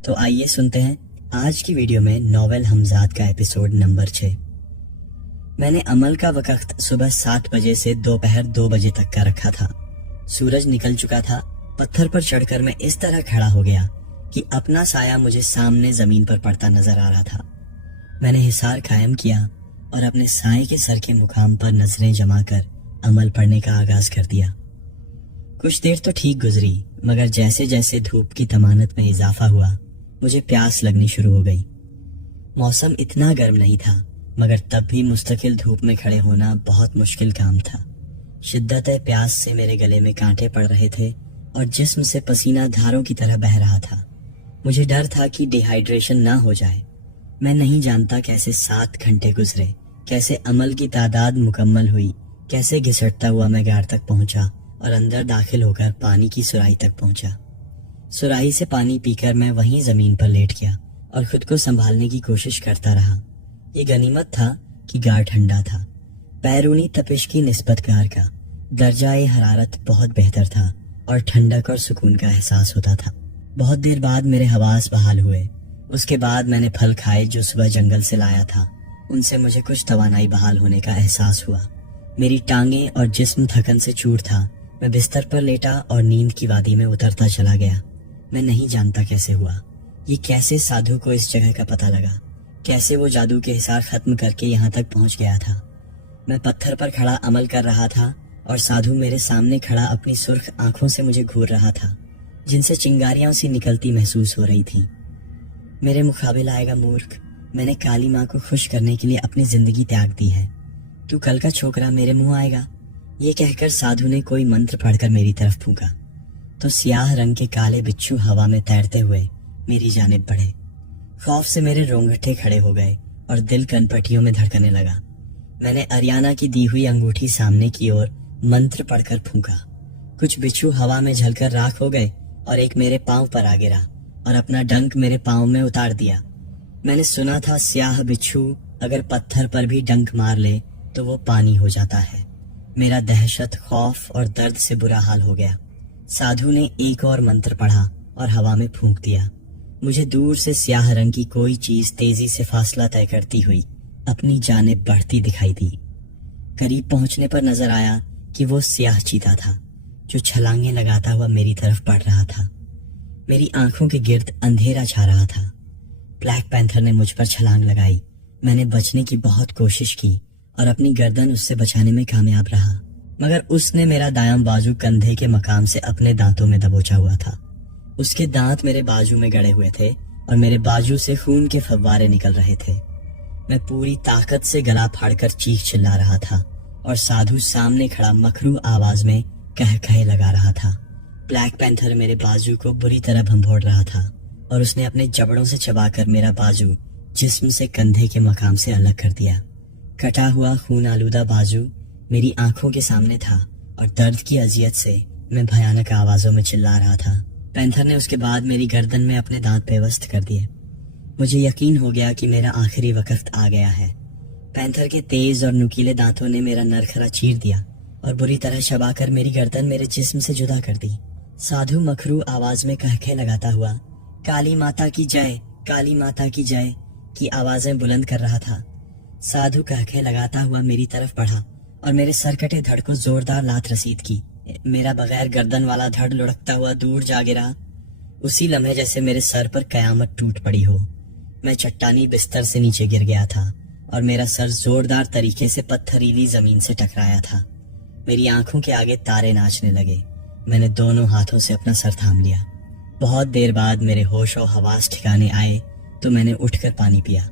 तो आइए सुनते हैं आज की वीडियो में नॉवेल हमजाद का एपिसोड नंबर 6। मैंने अमल का वक्त सुबह 7 बजे से दोपहर 2 बजे तक का रखा था। सूरज निकल चुका था। पत्थर पर चढ़कर मैं इस तरह खड़ा हो गया कि अपना साया मुझे सामने जमीन पर पड़ता नजर आ रहा था। मैंने हिसार कायम किया और अपने साए के सर के मुकाम पर नजरें जमा कर अमल पढ़ने का आगाज कर दिया। कुछ देर तो ठीक गुजरी, मगर जैसे जैसे धूप की तमानत में इजाफा हुआ मुझे प्यास लगनी शुरू हो गई। मौसम इतना गर्म नहीं था, मगर तब भी मुस्तकिल धूप में खड़े होना बहुत मुश्किल काम था। शिद्दत प्यास से मेरे गले में कांटे पड़ रहे थे और जिस्म से पसीना धारों की तरह बह रहा था। मुझे डर था कि डिहाइड्रेशन ना हो जाए। मैं नहीं जानता कैसे 7 घंटे गुजरे, कैसे अमल की तादाद मुकम्मल हुई, कैसे घिसटता हुआ मैं गार तक पहुंचा और अंदर दाखिल होकर पानी की सुराही तक पहुंचा। सुराही से पानी पीकर मैं वहीं जमीन पर लेट गया और खुद को संभालने की कोशिश करता रहा। ये गनीमत था कि गार ठंडा था। बैरूनी तपिश की निस्बत गार का दर्जा-ए हरारत बहुत बेहतर था और ठंडक और सुकून का एहसास होता था। बहुत देर बाद मेरे हवास बहाल हुए। उसके बाद मैंने फल खाए जो सुबह जंगल से लाया था। उनसे मुझे कुछ तवानाई बहाल होने का एहसास हुआ। मेरी टांगें और जिस्म थकन से चूर था। मैं बिस्तर पर लेटा और नींद की वादी में उतरता चला गया। मैं नहीं जानता कैसे हुआ, ये कैसे साधु को इस जगह का पता लगा, कैसे वो जादू के हिसार खत्म करके यहाँ तक पहुँच गया था। मैं पत्थर पर खड़ा अमल कर रहा था और साधु मेरे सामने खड़ा अपनी सुर्ख आंखों से मुझे घूर रहा था, जिनसे चिंगारियां सी निकलती महसूस हो रही थी। मेरे मुकाबिल आएगा मूर्ख, मैंने काली माँ को खुश करने के लिए अपनी जिंदगी त्याग दी है। तू कल का छोकरा मेरे मुंह आएगा। ये कहकर साधु ने कोई मंत्र पढ़कर मेरी तरफ फूंका तो सियाह रंग के काले बिच्छू हवा में तैरते हुए मेरी जानिब बढ़े। खौफ से मेरे रोंगटे खड़े हो गए और दिल कनपटियों में धड़कने लगा। मैंने अरियाना की दी हुई अंगूठी सामने की ओर मंत्र पढ़कर फूंका। कुछ बिच्छू हवा में झलकर राख हो गए और एक मेरे पांव पर आ गिरा और अपना डंक मेरे पांव में उतार दिया। मैंने सुना था स्याह बिच्छू अगर पत्थर पर भी डंक मार ले तो वो पानी हो जाता है। मेरा दहशत, खौफ और दर्द से बुरा हाल हो गया। साधु ने एक और मंत्र पढ़ा और हवा में फूंक दिया। मुझे दूर से स्याह रंग की कोई चीज तेजी से फासला तय करती हुई अपनी जानिब बढ़ती दिखाई दी। करीब पहुंचने पर नजर आया कि वो स्याह चीता था जो छलांगे लगाता हुआ मेरी तरफ बढ़ रहा था। मेरी आंखों के गिर्द अंधेरा छा रहा था। ब्लैक पैंथर ने मुझ पर छलांग लगाई। मैंने बचने की बहुत कोशिश की और अपनी गर्दन उससे बचाने में कामयाब रहा, मगर उसने मेरा दायां बाजू कंधे के मकाम से अपने दांतों में दबोचा हुआ था। उसके दांत मेरे बाजू में गड़े हुए थे और मेरे बाजू से खून के फव्वारे निकल रहे थे। मैं पूरी ताकत से गला फाड़कर चीख चिल्ला रहा था और साधु सामने खड़ा मखरू आवाज में कह कहे लगा रहा था। ब्लैक पैंथर मेरे बाजू को बुरी तरह भंभोड़ रहा था और उसने अपने जबड़ों से चबाकर मेरा बाजू जिस्म से कंधे के मकाम से अलग कर दिया। कटा हुआ खून आलूदा बाजू मेरी आंखों के सामने था और दर्द की अजियत से मैं भयानक आवाजों में चिल्ला रहा था। पैंथर ने उसके बाद मेरी गर्दन में अपने दांत पेवस्त कर दिए। मुझे यकीन हो गया कि मेरा आखिरी वक्त आ गया है। पैंथर के तेज और नुकीले दांतों ने मेरा नरखरा चीर दिया और बुरी तरह चबाकर मेरी गर्दन मेरे जिस्म से जुदा कर दी। साधु मखरू आवाज में कहके लगाता हुआ काली माता की जय, काली माता की जय की आवाजें बुलंद कर रहा था। साधु कहके लगाता हुआ मेरी तरफ बढ़ा और मेरे सरकटे धड़ को जोरदार लात रसीद की। मेरा बगैर गर्दन वाला धड़ लुढ़कता हुआ दूर जा गिरा। उसी लम्हे जैसे मेरे सर पर कयामत टूट पड़ी हो। मैं चट्टानी बिस्तर से नीचे गिर गया था और मेरा सर जोरदार तरीके से पत्थरीली जमीन से टकराया था। मेरी आंखों के आगे तारे नाचने लगे। मैंने दोनों हाथों से अपना सर थाम लिया। बहुत देर बाद मेरे होश और हवास ठिकाने आए तो मैंने उठकर पानी पिया।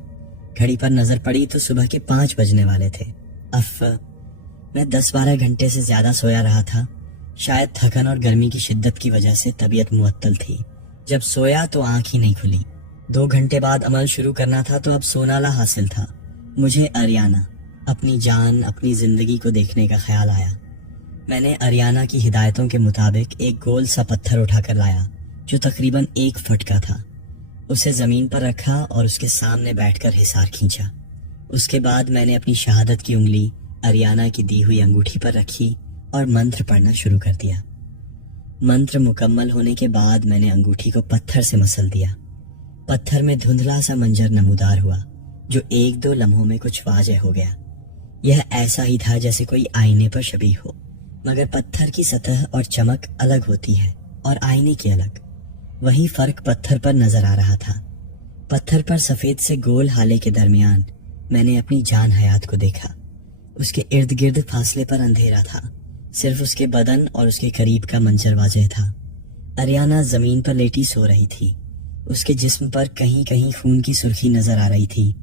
घड़ी पर नजर पड़ी तो सुबह के 5 बजने वाले थे। मैं 10-12 घंटे से ज्यादा सोया रहा था। शायद थकन और गर्मी की शिद्दत की वजह से तबीयत मुअत्तल थी। जब सोया तो आंख ही नहीं खुली। 2 घंटे बाद अमल शुरू करना था तो अब सोनाला हासिल था। मुझे अरियाना, अपनी जान, अपनी जिंदगी को देखने का ख्याल आया। मैंने अरियाना की हिदायतों के मुताबिक एक गोल सा पत्थर उठाकर लाया जो तकरीबन 1 फुट का था। उसे जमीन पर रखा और उसके सामने बैठकर हिसार खींचा। उसके बाद मैंने अपनी शहादत की उंगली अरियाना की दी हुई अंगूठी पर रखी और मंत्र पढ़ना शुरू कर दिया। मंत्र मुकम्मल होने के बाद मैंने अंगूठी को पत्थर से मसल दिया। पत्थर में धुंधला सा मंजर नमूदार हुआ जो एक दो लम्हों में कुछ वाज़ेह हो गया। यह ऐसा ही था जैसे कोई आईने पर शबीह हो, मगर पत्थर की सतह और चमक अलग होती है और आईने की अलग। वही फर्क पत्थर पर नजर आ रहा था। पत्थर पर सफेद से गोल हाले के दरमियान मैंने अपनी जान हयात को देखा। उसके इर्द गिर्द फासले पर अंधेरा था, सिर्फ उसके बदन और उसके करीब का मंजर वाज़ेह था। अरियाना जमीन पर लेटी सो रही थी। उसके जिस्म पर कहीं कहीं खून की सुर्खी नजर आ रही थी।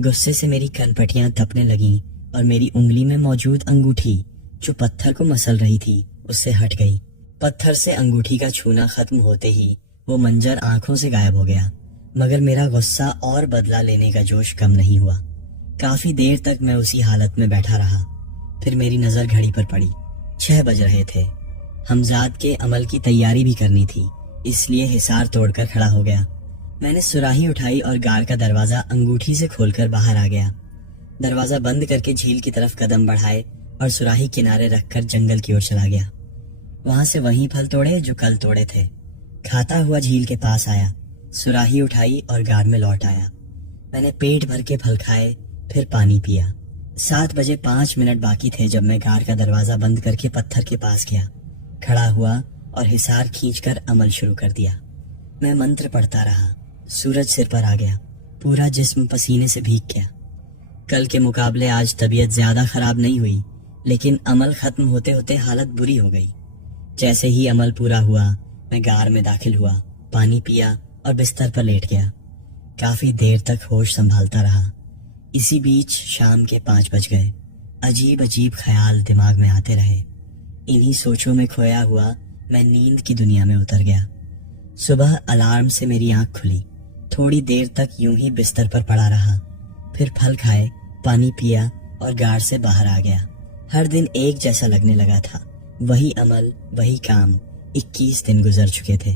गुस्से से मेरी कनपटियां तपने लगीं और मेरी उंगली में मौजूद अंगूठी जो पत्थर को मसल रही थी उससे हट गई। पत्थर से अंगूठी का छूना खत्म होते ही वो मंजर आंखों से गायब हो गया, मगर मेरा गुस्सा और बदला लेने का जोश कम नहीं हुआ। काफी देर तक मैं उसी हालत में बैठा रहा। फिर मेरी नजर घड़ी पर पड़ी। 6 बज रहे थे। हमजाद के अमल की तैयारी भी करनी थी, इसलिए हिसार तोड़कर खड़ा हो गया। मैंने सुराही उठाई और गार का दरवाजा अंगूठी से खोलकर बाहर आ गया। दरवाजा बंद करके झील की तरफ कदम बढ़ाए और सुराही किनारे रखकर जंगल की ओर चला गया। वहां से वही फल तोड़े जो कल तोड़े थे। खाता हुआ झील के पास आया, सुराही उठाई और गार में लौट आया। मैंने पेट भर के फल खाए, फिर पानी पिया। 7 बजे 5 मिनट बाकी थे जब मैं गार का दरवाजा बंद करके पत्थर के पास गया, खड़ा हुआ और हिसार खींचकर अमल शुरू कर दिया। मैं मंत्र पढ़ता रहा। सूरज सिर पर आ गया, पूरा जिस्म पसीने से भीग गया। कल के मुकाबले आज तबीयत ज्यादा खराब नहीं हुई, लेकिन अमल खत्म होते होते हालत बुरी हो गई। जैसे ही अमल पूरा हुआ मैं गार में दाखिल हुआ, पानी पिया और बिस्तर पर लेट गया। काफी देर तक होश संभालता रहा। इसी बीच शाम के 5 बज गए। अजीब अजीब ख्याल दिमाग में आते रहे। इन्हीं सोचों में खोया हुआ मैं नींद की दुनिया में उतर गया। सुबह अलार्म से मेरी आंख खुली। थोड़ी देर तक यूं ही बिस्तर पर पड़ा रहा, फिर फल खाए, पानी पिया और गार से बाहर आ गया। हर दिन एक जैसा लगने लगा था। वही अमल, वही काम। 21 दिन गुजर चुके थे।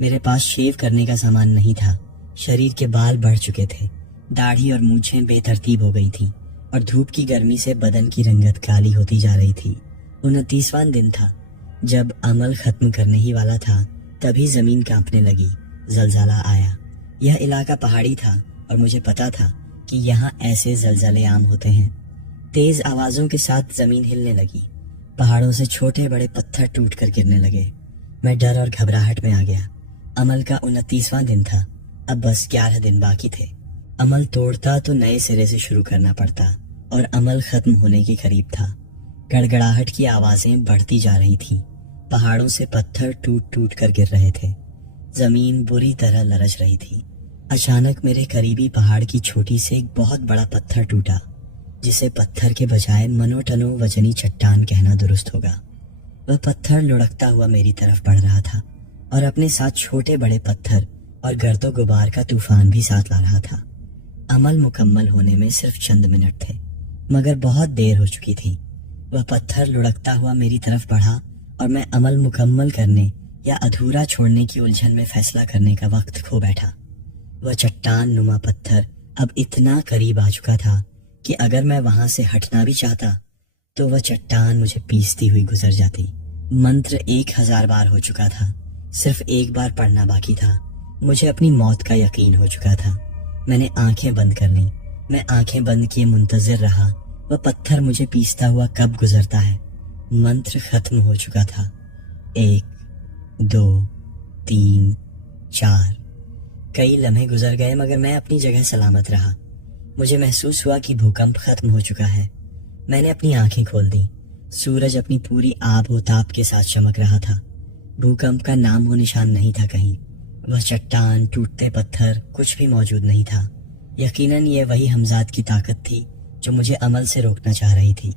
मेरे पास शेव करने का सामान नहीं था। शरीर के बाल बढ़ चुके थे, दाढ़ी और मूंछें बेतरतीब हो गई थी और धूप की गर्मी से बदन की रंगत काली होती जा रही थी। 29वां दिन था। जब अमल खत्म करने ही वाला था तभी जमीन कांपने लगी। जलजला आया। यह इलाका पहाड़ी था और मुझे पता था कि यहाँ ऐसे जलजले आम होते हैं। तेज आवाजों के साथ जमीन हिलने लगी। पहाड़ों से छोटे बड़े पत्थर टूट कर गिरने लगे। मैं डर और घबराहट में आ गया। अमल का 29वां दिन था। अब बस 11 दिन बाकी थे। अमल तोड़ता तो नए सिरे से शुरू करना पड़ता और अमल खत्म होने के करीब था। गड़गड़ाहट की आवाजें बढ़ती जा रही थीं। पहाड़ों से पत्थर टूट टूट कर गिर रहे थे। जमीन बुरी तरह लरच रही थी। अचानक मेरे करीबी पहाड़ की छोटी से एक बहुत बड़ा पत्थर टूटा, जिसे पत्थर के बजाय मनोटनो वजनी चट्टान कहना दुरुस्त होगा। वह पत्थर लुढ़कता हुआ मेरी तरफ बढ़ रहा था और अपने साथ छोटे बड़े पत्थर और गर्दो गुबार का तूफान भी साथ ला रहा था। अमल मुकम्मल होने में सिर्फ चंद मिनट थे, मगर बहुत देर हो चुकी थी। वह पत्थर लुढ़कता हुआ मेरी तरफ बढ़ा और मैं अमल मुकम्मल करने या अधूरा छोड़ने की उलझन में फैसला करने का वक्त खो बैठा। वह चट्टान नुमा पत्थर अब इतना करीब आ चुका था कि अगर मैं वहां से हटना भी चाहता तो वह चट्टान मुझे पीसती हुई गुजर जाती। मंत्र 1000 बार हो चुका था। सिर्फ एक बार पढ़ना बाकी था। मुझे अपनी मौत का यकीन हो चुका था। मैंने आंखें बंद कर लीं। मैं आंखें बंद किए मुंतजिर रहा। वह पत्थर मुझे पीसता हुआ कब गुजरता है। मंत्र खत्म हो चुका था। 1, 2, 3, 4। कई लम्हे गुजर गए मगर मैं अपनी जगह सलामत रहा। मुझे महसूस हुआ कि भूकंप खत्म हो चुका है। मैंने अपनी आंखें खोल दी। सूरज अपनी पूरी आबोताब के साथ चमक रहा था। भूकंप का नाम वो निशान नहीं था कहीं। वह चट्टान, टूटते पत्थर, कुछ भी मौजूद नहीं था। यकीनन ये वही हमजाद की ताकत थी जो मुझे अमल से रोकना चाह रही थी।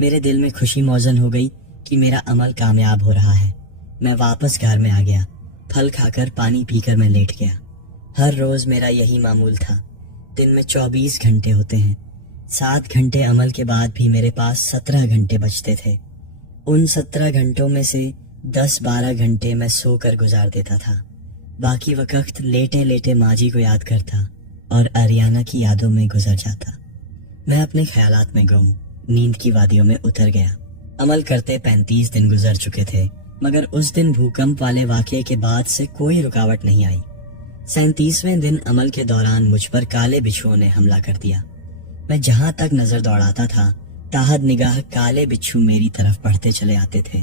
मेरे दिल में खुशी मौजन हो गई कि मेरा अमल कामयाब हो रहा है। मैं वापस घर में आ गया। फल खाकर, पानी पीकर मैं लेट गया। हर रोज मेरा यही मामूल था। दिन में 24 घंटे होते हैं। 7 घंटे अमल के बाद भी मेरे पास 17 घंटे बचते थे। उन 17 घंटों में से 10-12 घंटे मैं सोकर गुजार देता था। बाकी वक्त लेटे लेटे माजी को याद करता और अरियाना की यादों में गुजर जाता। मैं अपने ख्यालात में गुम, नींद की वादियों में उतर गया। अमल करते 35 दिन गुजर चुके थे, मगर उस दिन भूकंप वाले वाकये के बाद से कोई रुकावट नहीं आई। 37वें दिन अमल के दौरान मुझ पर काले बिच्छुओं ने हमला कर दिया। मैं जहां तक नजर दौड़ाता था, ताहत निगाह काले बिच्छू मेरी तरफ बढ़ते चले आते थे।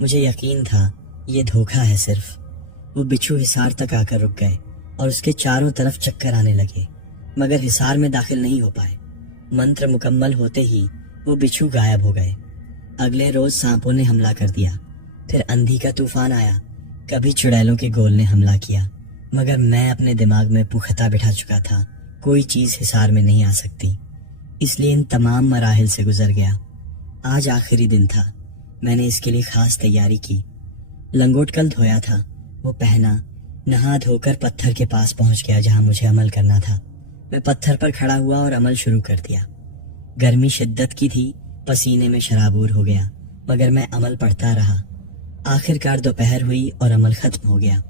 मुझे यकीन था ये धोखा है सिर्फ। वो बिच्छू हिसार तक आकर रुक गए और उसके चारों तरफ चक्कर आने लगे, मगर हिसार में दाखिल नहीं हो पाए। मंत्र मुकम्मल होते ही वो बिच्छू गायब हो गए। अगले रोज सांपों ने हमला कर दिया, फिर अंधी का तूफान आया, कभी चुड़ैलों के गोल ने हमला किया, मगर मैं अपने दिमाग में पुख्ता बिठा चुका था कोई चीज हिसार में नहीं आ सकती, इसलिए इन तमाम मराहिल से गुजर गया। आज आखिरी दिन था, मैंने इसके लिए खास तैयारी की। लंगोट कल धोया था, वो पहना, नहा धोकर पत्थर के पास पहुंच गया जहां मुझे अमल करना था। मैं पत्थर पर खड़ा हुआ और अमल शुरू कर दिया। गर्मी शिद्दत की थी, पसीने में शराबूर हो गया, मगर मैं अमल पढ़ता रहा। आखिरकार दोपहर हुई और अमल खत्म हो गया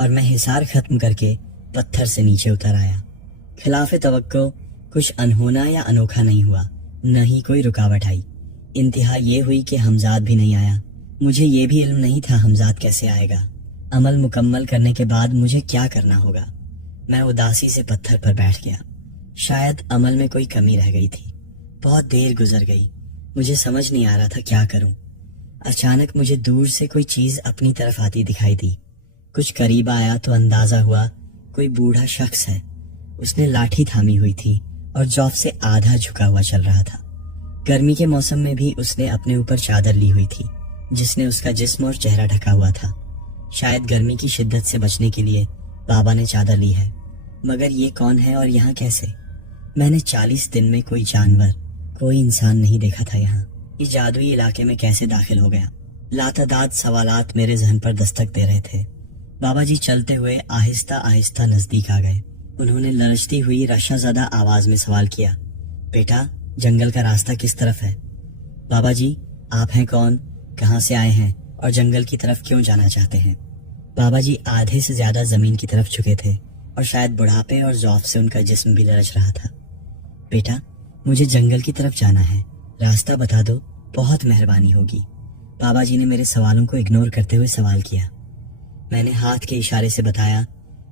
और मैं हिसार खत्म करके पत्थर से नीचे उतर आया। खिलाफ तवक्को कुछ अनहोना या अनोखा नहीं हुआ, न ही कोई रुकावट आई। इंतहा ये हुई कि हमजाद भी नहीं आया। मुझे ये भी इल्म नहीं था हमजाद कैसे आएगा। अमल मुकम्मल करने के बाद मुझे क्या करना होगा। मैं उदासी से पत्थर पर बैठ गया। शायद अमल में कोई कमी रह गई थी। बहुत देर गुजर गई, मुझे समझ नहीं आ रहा था क्या करूं। अचानक मुझे दूर से कोई चीज अपनी तरफ आती दिखाई दी। कुछ करीब आया तो अंदाजा हुआ कोई बूढ़ा शख्स है। उसने लाठी थामी हुई थी और जौफ से आधा झुका हुआ चल रहा था। गर्मी के मौसम में भी उसने अपने ऊपर चादर ली हुई थी जिसने उसका जिस्म और चेहरा ढका हुआ था। शायद गर्मी की शिद्दत से बचने के लिए बाबा ने चादर ली है, मगर ये कौन है और यहाँ कैसे? मैंने 40 दिन में कोई जानवर, कोई इंसान नहीं देखा था। यहाँ इस जादुई इलाके में कैसे दाखिल हो गया? लातादाद सवालात मेरे जहन पर दस्तक दे रहे थे। बाबा जी चलते हुए आहिस्ता आहिस्ता नजदीक आ गए। उन्होंने लरजती हुई रशाज़दा आवाज में सवाल किया, बेटा जंगल का रास्ता किस तरफ है? बाबा जी आप हैं कौन, कहाँ से आए हैं और जंगल की तरफ क्यों जाना चाहते हैं? बाबा जी आधे से ज्यादा जमीन की तरफ झुके थे और शायद बुढ़ापे और जौफ से उनका जिस्म भी लरच रहा था। बेटा मुझे जंगल की तरफ जाना है, रास्ता बता दो, बहुत मेहरबानी होगी। बाबा जी ने मेरे सवालों को इग्नोर करते हुए सवाल किया। मैंने हाथ के इशारे से बताया,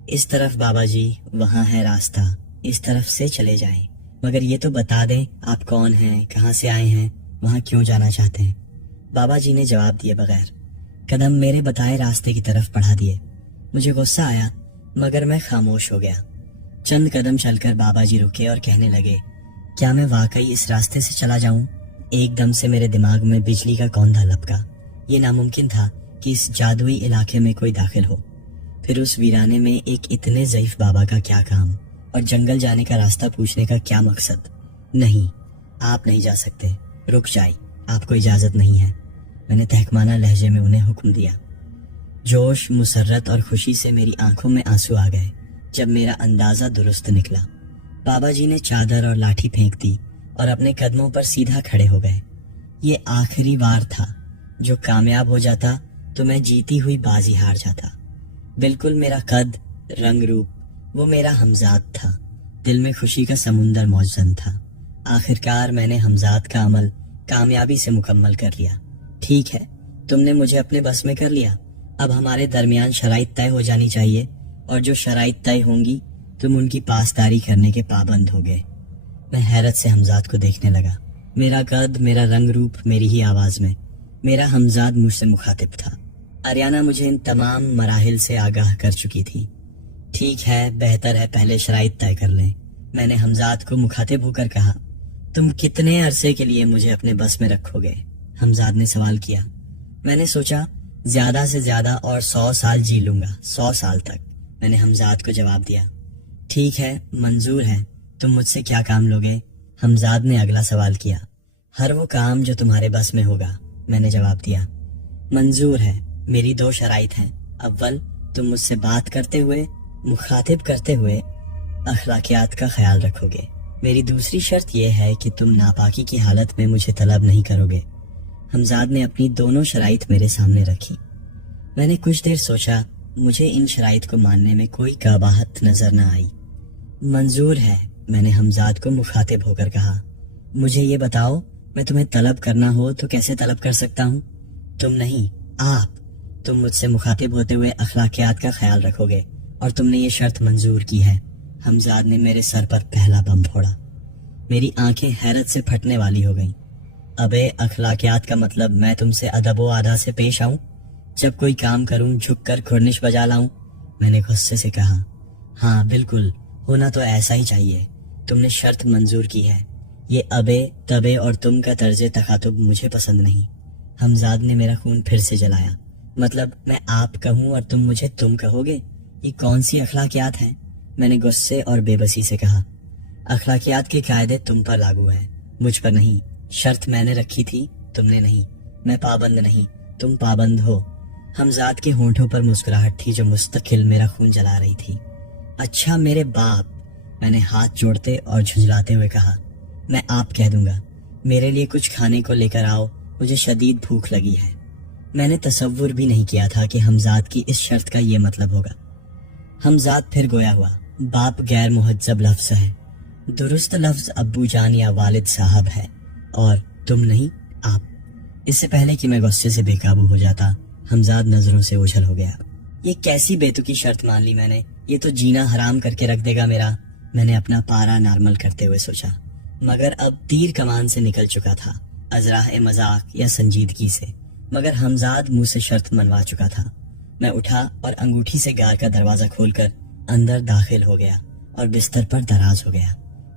इस तरफ बाबा जी, वहाँ है रास्ता, इस तरफ से चले जाएं। मगर ये तो बता दें आप कौन हैं, कहाँ से आए हैं, वहाँ क्यों जाना चाहते हैं? बाबा जी ने जवाब दिए बगैर कदम मेरे बताए रास्ते की तरफ बढ़ा दिए। मुझे गुस्सा आया मगर मैं खामोश हो गया। चंद कदम चलकर बाबा जी रुके और कहने लगे, क्या मैं वाकई इस रास्ते से चला जाऊं? एकदम से मेरे दिमाग में बिजली का कौंधा लपका। ये नामुमकिन था कि इस जादुई इलाके में कोई दाखिल हो। फिर उस वीराने में एक इतने ज़ईफ बाबा का क्या काम और जंगल जाने का रास्ता पूछने का क्या मकसद? नहीं, आप नहीं जा सकते, रुक जाइए, आपको इजाजत नहीं है, मैंने तहकमाना लहजे में उन्हें हुक्म दिया। जोश, मुसर्रत और खुशी से मेरी आंखों में आंसू आ गए जब मेरा अंदाजा दुरुस्त निकला। बाबा जी ने चादर और लाठी फेंक दी और अपने कदमों पर सीधा खड़े हो गए। ये आखिरी वार था, जो कामयाब हो जाता तो मैं जीती हुई बाजी हार जाता। बिल्कुल मेरा कद, रंग रूप, वो मेरा हमजाद था। दिल में खुशी का समुंदर मौजूद था। आखिरकार मैंने हमजाद का अमल कामयाबी से मुकम्मल कर लिया। ठीक है, तुमने मुझे अपने बस में कर लिया, अब हमारे दरमियान शराइत तय हो जानी चाहिए और जो शराइत तय होंगी तुम उनकी पासदारी करने के पाबंद हो गए। मैं हैरत से हमजाद को देखने लगा। मेरा कद, मेरा रंग रूप, मेरी ही आवाज में मेरा हमजाद मुझसे मुखातिब था। आर्याना मुझे इन तमाम मराहिल से आगाह कर चुकी थी। ठीक है, बेहतर है पहले शराइत तय कर लें। मैंने हमजाद को मुखातिब होकर कहा, तुम कितने अरसे के लिए मुझे अपने बस में रखोगे? हमजाद ने सवाल किया। मैंने सोचा ज्यादा से ज्यादा और 100 साल जी लूंगा, 100 साल तक, मैंने हमजाद को जवाब दिया। ठीक है, मंजूर है, तुम मुझसे क्या काम लोगे? हमजाद ने अगला सवाल किया। हर वो काम जो तुम्हारे बस में होगा, मैंने जवाब दिया। मंजूर है, मेरी 2 शराइत हैं। अव्वल, तुम मुझसे बात करते हुए, मुखातिब करते हुए अखलाकियात का ख्याल रखोगे। मेरी दूसरी शर्त यह है कि तुम नापाकी की हालत में मुझे तलब नहीं करोगे। हमजाद ने अपनी दोनों शराइत मेरे सामने रखी। मैंने कुछ देर सोचा, मुझे इन शराइत को मानने में कोई कबाहत नजर न आई। मंजूर है, मैंने हमजाद को मुखातिब होकर कहा। मुझे ये बताओ, मैं तुम्हें तलब करना हो तो कैसे तलब कर सकता हूँ? तुम नहीं, आप। तुम मुझसे मुखातिब होते हुए अखलाकियात का ख्याल रखोगे और तुमने ये शर्त मंजूर की है। हमजाद ने मेरे सर पर पहला बम फोड़ा। मेरी आंखें हैरत से फटने वाली हो गईं। अबे अखलाकियात का मतलब मैं तुमसे अदब व आदा से पेश आऊं? जब कोई काम करूं झुककर खुरनिश बजा लाऊं? मैंने गुस्से से कहा। हाँ बिल्कुल, होना तो ऐसा ही चाहिए। तुमने शर्त मंजूर की है। ये अबे तबे और तुम का तर्ज तखातुब मुझे पसंद नहीं। हमजाद ने मेरा खून फिर से जलाया। मतलब मैं आप कहूं और तुम मुझे तुम कहोगे? ये कौन सी अखलाकियात हैं? मैंने गुस्से और बेबसी से कहा। अखलाकियात के कायदे तुम पर लागू हैं, मुझ पर नहीं। शर्त मैंने रखी थी, तुमने नहीं। मैं पाबंद नहीं, तुम पाबंद हो। हमजाद के होंठों पर मुस्कुराहट थी जो मुस्तकिल मेरा खून जला रही थी। अच्छा मेरे बाप, मैंने हाथ जोड़ते और झुंझलाते हुए कहा। मैं आप कह दूंगा। मेरे लिए कुछ खाने को लेकर आओ, मुझे शदीद भूख लगी है। मैंने तसव्वुर भी नहीं किया था कि हमजाद की इस शर्त का ये मतलब होगा। हमजाद फिर गोया हुआ। बाप गैर मुहज्जब लफ्ज है, दुरुस्त लफ्ज अब्बू जान या वालिद साहब है, और तुम नहीं आप। इससे पहले कि मैं गुस्से से बेकाबू हो जाता, हमजाद नजरों से ओझल हो गया। ये कैसी बेतुकी शर्त मान ली मैंने? ये तो जीना हराम करके रख देगा मेरा। मैंने अपना पारा नॉर्मल करते हुए सोचा, मगर अब तीर कमान से निकल चुका था, अजराह मजाक या संजीदगी से। मगर हमजाद मुंह से शर्त मनवा चुका था। मैं उठा और अंगूठी से गार का दरवाजा खोलकर अंदर दाखिल हो गया और बिस्तर पर दराज हो गया।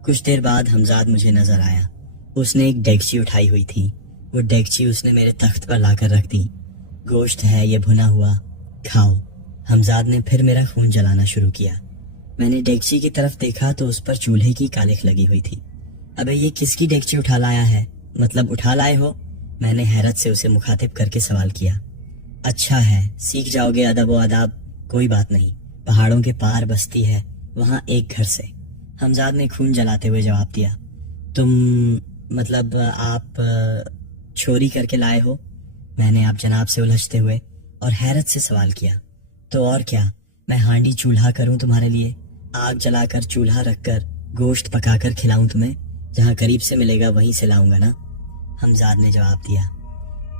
कुछ देर बाद हमजाद मुझे नजर आया। उसने एक डेगची उठाई हुई थी। वो डेगची उसने मेरे तख्त पर लाकर रख दी। गोश्त है ये भुना हुआ, खाओ। हमजाद ने फिर मेरा खून जलाना शुरू किया। मैंने डेगची की तरफ देखा तो उस पर चूल्हे की कालिख लगी हुई थी। अबे ये किसकी डेगची उठा लाया है? मतलब उठा लाए हो? मैंने हैरत से उसे मुखातिब करके सवाल किया। अच्छा है, सीख जाओगे अदब व आदाब। कोई बात नहीं, पहाड़ों के पार बस्ती है, वहां एक घर से। हमजाद ने खून जलाते हुए जवाब दिया। तुम मतलब आप चोरी करके लाए हो? मैंने आप जनाब से उलझते हुए और हैरत से सवाल किया। तो और क्या, मैं हांडी चूल्हा करूं तुम्हारे लिए? आग जलाकर चूल्हा रखकर गोश्त पकाकर खिलाऊं तुम्हें? जहां करीब से मिलेगा वहीं से लाऊंगा ना, हमजाद ने जवाब दिया।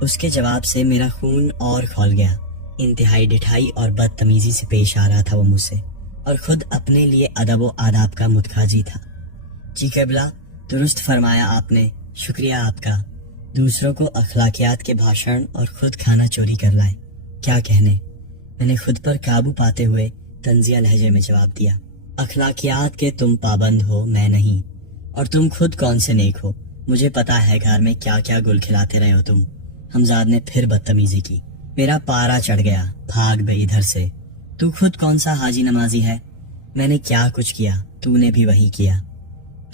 उसके जवाब से मेरा खून और खौल गया। इंतहाई डिठाई और बदतमीजी से पेश आ रहा था वो मुझसे, और खुद अपने लिए अदब व आदाब का मुतकाजी था। जी क़िबला, दुरुस्त फरमाया आपने, शुक्रिया आपका। दूसरों को अखलाकियात के भाषण और खुद खाना चोरी कर लाए, क्या कहने। मैंने खुद पर काबू पाते हुए तंजिया लहजे में जवाब दिया। अखलाकियात के तुम पाबंद हो, मैं नहीं। और तुम खुद कौन से नेक हो? मुझे पता है घर में क्या क्या गुल खिलाते रहे हो तुम। हमजाद ने फिर बदतमीजी की। मेरा पारा चढ़ गया। भाग बे इधर से। तू खुद कौन सा हाजी नमाजी है? मैंने क्या कुछ किया, तूने भी वही किया।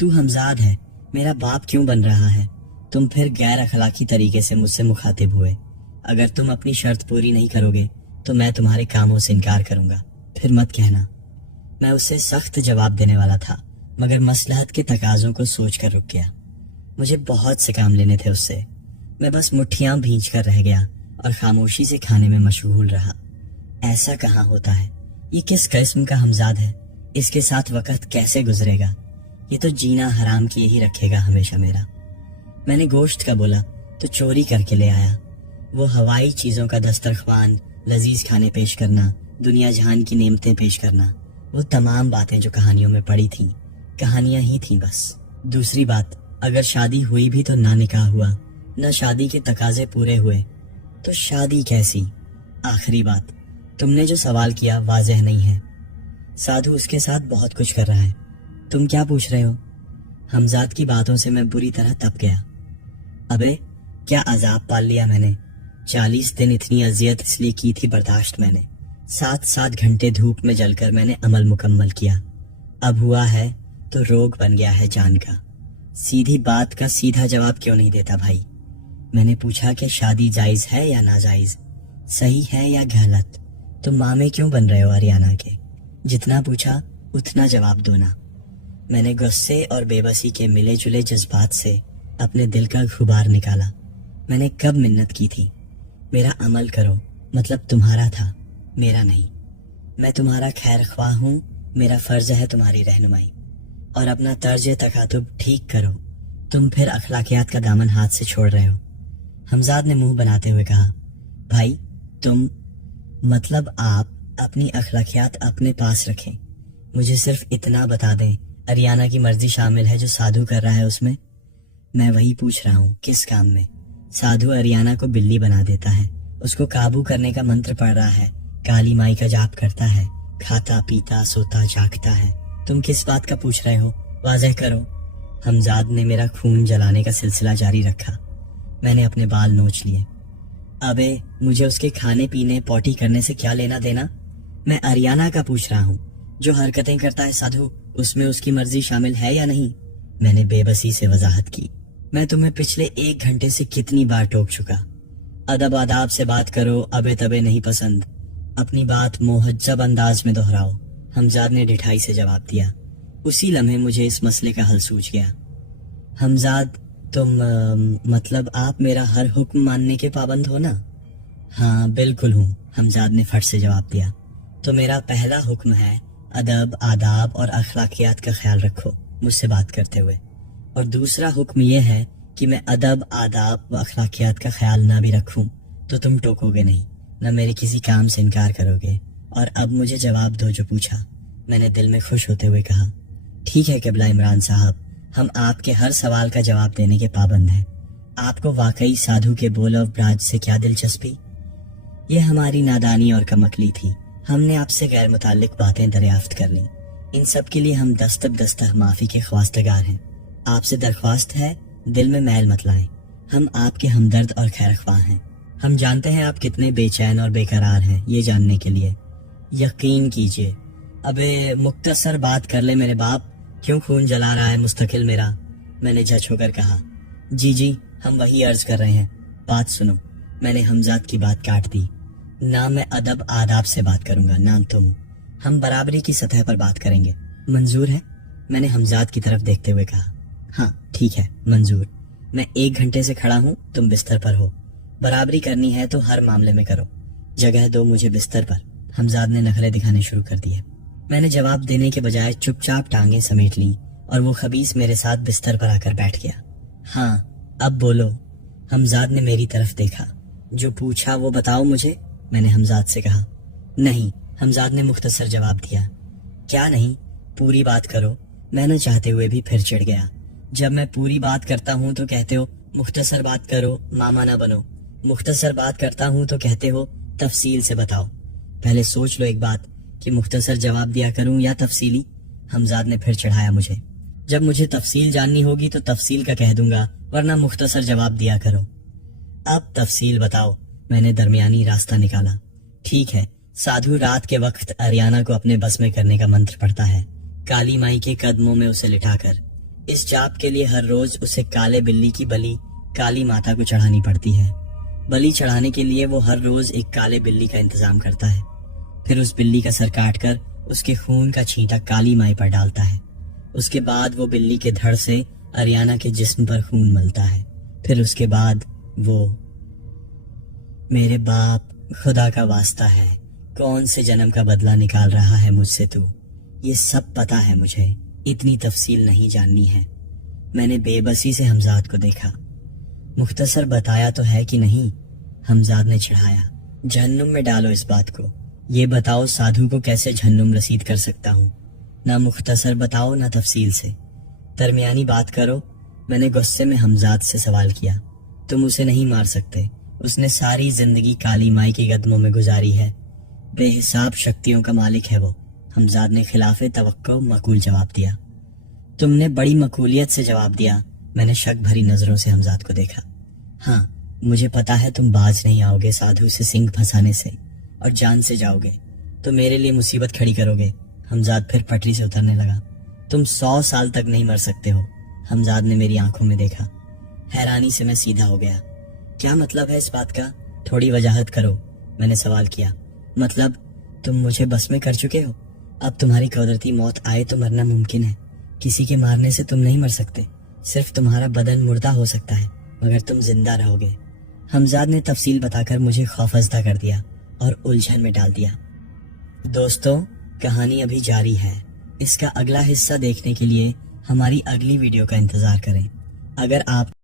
तू हमजाद है, मेरा बाप क्यों बन रहा है? तुम फिर गैर अखलाकी तरीके से मुझसे मुखातिब हुए। अगर तुम अपनी शर्त पूरी नहीं करोगे तो मैं तुम्हारे कामों से इनकार करूंगा, फिर मत कहना। मैं उससे सख्त जवाब देने वाला था, मगर मसलहत के तकाजों को सोच कर रुक गया। मुझे बहुत से काम लेने थे उससे। मैं बस मुट्ठियां भींच कर रह गया और खामोशी से खाने में मशगूल रहा। ऐसा कहाँ होता है? ये किस किस्म का हमजाद है? इसके साथ वक्त कैसे गुजरेगा? ये तो जीना हराम किए ही रखेगा हमेशा मेरा। मैंने गोश्त का बोला तो चोरी करके ले आया। वो हवाई चीजों का दस्तरख्वान, लजीज खाने पेश करना, दुनिया जहान की नेमतें पेश करना, वो तमाम बातें जो कहानियों में पड़ी थी, कहानियां ही थी बस। दूसरी बात, अगर शादी हुई भी तो ना निकाह हुआ, न शादी के तकाजे पूरे हुए, तो शादी कैसी? आखिरी बात, तुमने जो सवाल किया वाजह नहीं है। साधु उसके साथ बहुत कुछ कर रहा है, तुम क्या पूछ रहे हो? हमजाद की बातों से मैं बुरी तरह तप गया। अबे क्या अजाब पाल लिया मैंने। 40 दिन इतनी अजियत इसलिए की थी बर्दाश्त मैंने। 7-7 घंटे धूप में जलकर मैंने अमल मुकम्मल किया। अब हुआ है तो रोग बन गया है जान का। सीधी बात का सीधा जवाब क्यों नहीं देता भाई? मैंने पूछा कि शादी जायज है या नाजायज, सही है या गलत? तुम मामे क्यों बन रहे हो हरियाणा के? जितना पूछा उतना जवाब दो ना। मैंने गुस्से और बेबसी के मिले जुले जज्बात से अपने दिल का गुबार निकाला। मैंने कब मिन्नत की थी? मेरा अमल करो, मतलब तुम्हारा था, मेरा नहीं। मैं तुम्हारा खैर ख्वाह हूँ, मेरा फर्ज है तुम्हारी रहनुमाई। और अपना तर्ज तकातुब ठीक करो, तुम फिर अखलाकियात का दामन हाथ से छोड़ रहे हो। हमजाद ने मुंह बनाते हुए कहा, भाई तुम मतलब आप اپنی اخلاقیات اپنے پاس رکھیں. مجھے صرف اتنا بتا دیں, اریانہ کی مرضی شامل ہے جو سادھو کر رہا ہے اس میں؟ میں وہی پوچھ رہا ہوں, کس کام میں؟ سادھو اریانہ کو بلی بنا دیتا ہے, اس کو قابو کرنے کا منتر پڑھ رہا ہے, کالی مائی کا جاپ کرتا ہے, کھاتا پیتا سوتا جاگتا ہے. تم کس بات کا پوچھ رہے ہو؟ واضح کرو. حمزاد نے میرا خون جلانے کا سلسلہ جاری رکھا. میں نے اپنے بال نوچ لیے. ابے مجھے اس کے کھانے پینے پوٹی کرنے سے کیا لینا دینا؟ میں اریانہ کا پوچھ رہا ہوں. جو حرکتیں کرتا ہے سادھو, اس میں اس کی مرضی شامل ہے یا نہیں؟ میں نے بے بسی سے وضاحت کی. میں تمہیں پچھلے 1 گھنٹے سے کتنی بار ٹوک چکا. ادب آداب سے بات کرو, ابے تبے نہیں پسند. اپنی بات مہذب انداز میں دہراؤ, حمزاد نے ڈٹھائی سے جواب دیا. اسی لمحے مجھے اس مسئلے کا حل سوچ گیا. حمزاد, تم مطلب آپ میرا ہر حکم ماننے کے پابند ہو نا؟ ہاں بالکل ہوں, حمزاد نے فٹ سے جواب دیا. تو میرا پہلا حکم ہے ادب آداب اور اخلاقیات کا خیال رکھو مجھ سے بات کرتے ہوئے, اور دوسرا حکم یہ ہے کہ میں ادب آداب و اخلاقیات کا خیال نہ بھی رکھوں تو تم ٹوکو گے نہیں, نہ میرے کسی کام سے انکار کرو گے. اور اب مجھے جواب دو جو پوچھا. میں نے دل میں خوش ہوتے ہوئے کہا, ٹھیک ہے قبلہ عمران صاحب, ہم آپ کے ہر سوال کا جواب دینے کے پابند ہیں. آپ کو واقعی سادھو کے بول اور براج سے کیا دلچسپی؟ یہ ہماری نادانی اور کمکلی تھی. ہم نے آپ سے غیر متعلق باتیں دریافت کر لیں. ان سب کے لیے ہم دستب دستہ معافی کے خواستگار ہیں. آپ سے درخواست ہے دل میں میل مت لائیں. ہم آپ کے ہمدرد اور خیر خواہ ہیں. ہم جانتے ہیں آپ کتنے بے چین اور بے قرار ہیں, یہ جاننے کے لیے یقین کیجئے. ابے مختصر بات کر لے میرے باپ, کیوں خون جلا رہا ہے مستقل میرا؟ میں نے جھچ ہو کر کہا. جی ہم وہی عرض کر رہے ہیں, بات سنو. میں نے حمزاد کی بات کاٹ دی. نہ میں ادب آداب سے بات کروں گا, نہ تم. ہم برابری کی سطح پر بات کریں گے. منظور ہے؟ میں نے حمزاد کی طرف دیکھتے ہوئے کہا. ہاں ٹھیک ہے منظور. میں 1 گھنٹے سے کھڑا ہوں, تم بستر پر ہو. برابری کرنی ہے تو ہر معاملے میں کرو. جگہ دو مجھے بستر پر. حمزاد نے نخرے دکھانے شروع کر دیے. میں نے جواب دینے کے بجائے چپ چاپ ٹانگیں سمیٹ لیں اور وہ خبیث میرے ساتھ بستر پر آ کر بیٹھ گیا. ہاں اب بولو. حمزاد نے میری طرف دیکھا. جو پوچھا وہ بتاؤ مجھے, میں نے حمزاد سے کہا. نہیں, حمزاد نے مختصر جواب دیا. کیا نہیں, پوری بات کرو. میں نہ چاہتے ہوئے بھی پھر چڑھ گیا. جب میں پوری بات کرتا ہوں تو کہتے ہو مختصر بات کرو, ماما نہ بنو. مختصر بات کرتا ہوں تو کہتے ہو تفصیل سے بتاؤ. پہلے سوچ لو ایک بات کہ مختصر جواب دیا کروں یا تفصیلی. حمزاد نے پھر چڑھایا مجھے. جب مجھے تفصیل جاننی ہوگی تو تفصیل کا کہہ دوں گا, ورنہ مختصر جواب دیا کرو. اب تفصیل بتاؤ. میں نے درمیانی راستہ نکالا. ٹھیک ہے, سادھو رات کے وقت اریانہ کو اپنے بس میں کرنے کا منتر پڑھتا ہے, کالی مائی کے قدموں میں اسے لٹا کر. اس جاپ کے لیے ہر روز اسے کالے بلی کی بلی کالی ماتا کو چڑھانی پڑتی ہے. بلی چڑھانے کے لیے وہ ہر روز ایک کالے بلی کا انتظام کرتا ہے. پھر اس بلی کا سر کاٹ کر اس کے خون کا چھینٹا کالی مائی پر ڈالتا ہے. اس کے بعد وہ بلی کے دھڑ سے اریانہ کے جسم پر خون ملتا ہے. پھر اس کے بعد وہ... میرے باپ, خدا کا واسطہ ہے, کون سے جنم کا بدلہ نکال رہا ہے مجھ سے تو؟ یہ سب پتا ہے مجھے, اتنی تفصیل نہیں جاننی ہے. میں نے بے بسی سے حمزاد کو دیکھا. مختصر بتایا تو ہے کہ نہیں؟ حمزاد نے چڑھایا. جہنم میں ڈالو اس بات کو. یہ بتاؤ سادھو کو کیسے جہنم رسید کر سکتا ہوں؟ نہ مختصر بتاؤ نہ تفصیل سے, درمیانی بات کرو. میں نے غصے میں حمزاد سے سوال کیا. تم اسے نہیں مار سکتے, اس نے ساری زندگی کالی مائی کے قدموں میں گزاری ہے. بے حساب شکتیوں کا مالک ہے وہ. حمزاد نے خلاف توقع معقول جواب دیا. تم نے بڑی مقولیت سے جواب دیا. میں نے شک بھری نظروں سے حمزاد کو دیکھا. ہاں مجھے پتا ہے تم باز نہیں آؤ گے سادھو سے سنگ پھنسانے سے, اور جان سے جاؤ گے تو میرے لیے مصیبت کھڑی کرو گے. حمزاد پھر پٹری سے اترنے لگا. تم 100 سال تک نہیں مر سکتے ہو. حمزاد نے میری آنکھوں میں دیکھا. حیرانی سے میں سیدھا ہو گیا. کیا مطلب ہے اس بات کا؟ تھوڑی وضاحت کرو, میں نے سوال کیا. مطلب تم مجھے بس میں کر چکے ہو, اب تمہاری قدرتی موت آئے تو مرنا ممکن ہے. کسی کے مارنے سے تم نہیں مر سکتے, صرف تمہارا بدن مردہ ہو سکتا ہے مگر تم زندہ رہو گے. حمزاد نے تفصیل بتا کر مجھے خوفزدہ کر دیا اور الجھن میں ڈال دیا. دوستوں, کہانی ابھی جاری ہے. اس کا اگلا حصہ دیکھنے کے لیے ہماری اگلی ویڈیو کا انتظار کریں. اگر آپ